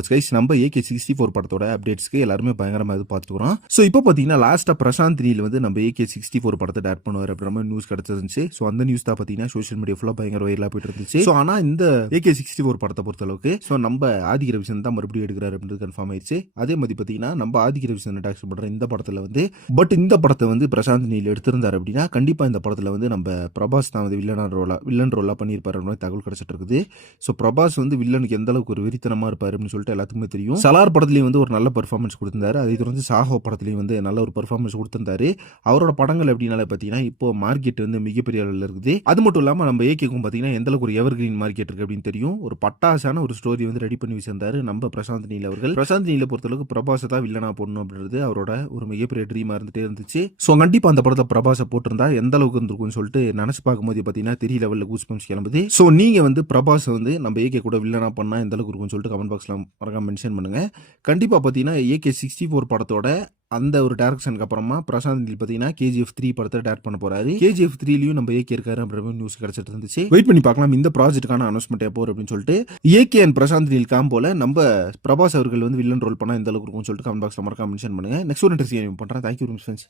Guys நம்ம AK-64 படத்தோட அப்டேட்ஸ்க்கு எல்லாருமே பயங்கரமா எதிர்பார்த்துக்கிறோம். ஸோ இப்போ பார்த்தீங்கன்னா லாஸ்ட்டாக பிரசாந்த் நீல் வந்து நம்ம AK-64 படத்தை டேரக்ட் பண்ணுவார் அப்படின்ற மாதிரி நியூஸ் கிடச்சிருந்துச்சு. ஸோ அந்த நியூஸ் தான் பார்த்தீங்கன்னா சோஷியல் மீடியா ஃபுல்லாக பயங்கர வைரலாக போயிட்டு இருந்துச்சு. ஸோ ஆனால் இந்த AK-64 படத்தை பொறுத்தளவுக்கு ஸோ நம்ம ஆதிக் ரவிச்சந்திரன் தான் மறுபடியும் எடுக்கிறாரு அப்படின்றது கன்ஃபார்ம் ஆயிடுச்சு. அதே மாதிரி பார்த்தீங்கன்னா நம்ம ஆதிக் ரவிச்சந்திரன் டாக்டர் பண்ற இந்த படத்தில் வந்து இந்த படத்தை வந்து பிரசாந்த் நீல் எடுத்திருந்தார் அப்படின்னா கண்டிப்பாக இந்த படத்தில் வந்து நம்ம பிரபாஸ் தான் வந்து வில்லன் ரோலா பண்ணியிருப்பாரு மாதிரி தகவல் கிடைச்சிட்டு இருக்குது. ஸோ பிரபாஸ் வந்து வில்லனுக்கு எந்த அளவுக்கு ஒரு வெறித்தனமா இருப்பாரு அப்படின்னு சொல்லிட்டு எல்லாத்துக்குமே தெரியும். சலார் படத்துலயும் வந்து ஒரு நல்ல பெர்ஃபார்மன்ஸ் கொடுத்திருந்தாரு. அதை தொடர்ந்து சாஹோ படத்துலயும் வந்து நல்ல ஒரு பெர்ஃபார்மன்ஸ் கொடுத்திருந்தாரு. அவரோட படங்கள் எப்படினால பார்த்தீங்கன்னா இப்போ மார்க்கெட் வந்து மிகப்பெரிய அளவில் இருக்குது. அது மட்டும் இல்லாமல் நம்ம ஏகேக்கும் பார்த்தீங்கன்னா எந்த அளவுக்கு ஒரு எவர் கிரீன் மார்க்கெட் இருக்கு அப்படின்னு தெரியும். ஒரு பட்டாசான ஒரு ஸ்டோரி வந்து ரெடி பண்ணி வச்சிருந்தாரு நம்ம பிரசாந்த் நீல் அவர்கள். பிரசாந்த் நீலை பொறுத்தளவுக்கு பிரபாஸை தான் வில்லனா போடணும் அப்படின்றது அவரோட ஒரு மிகப்பெரிய ட்ரீமா இருந்துட்டே இருந்துச்சு. ஸோ கண்டிப்பா அந்த படத்தை பிரபாஸை போட்டிருந்தா எந்த அளவுக்கு இருந்திருக்கும்னு சொல்லிட்டு நினைச்சு பார்க்கும்போது பார்த்தீங்கன்னா தெரிய லெவலில் கூஸ் பம்ப்ஸ் கிளம்புது. ஸோ நீங்க வந்து பிரபாஸ் வந்து நம்ம ஏகே கூட வில்லனா பண்ணா எந்த அளவுக்கு இருக்கும்னு சொல்லிட்டு கமெண்ட் பாக்ஸ்ல மறக்காம மென்ஷன் பண்ணுங்க. கண்டிப்பா பார்த்தீங்கன்னா AK-64 படத்தோட அந்த ஒரு டைரக்ஷனுக்கு அப்புறமா பிரசாந்த் நீல் பார்த்தீங்கன்னா KGF 3 படத்தை டேரக்ட் பண்ண போறாரு. KGF 3லயும் நம்ம ஏகே இருக்காரு அப்படின்ற நியூஸ் கிடைச்சிட்டு இருந்துச்சு. வெயிட் பண்ணி பார்க்கலாம் இந்த ப்ராஜெக்ட்டுக்கான அனௌன்ஸ்மெண்ட் எப்போ அப்படின்னு சொல்லிட்டு. ஏகே அண்ட் பிரசாந்த் நீல் காம்போல நம்ம பிரபாஸ் அவர்கள் வந்து வில்லன் ரோல் பண்ணா எந்த அளவுக்கு இருக்கும்னு சொல்லிட்டு கமெண்ட் பாக்ஸ்ல மறக்காம மென்ஷன் பண்ணுங்க. நெக்ஸ்ட் ஒரு இன்ட்ரெஸ்டிங் பண்றேன். Thank you friends.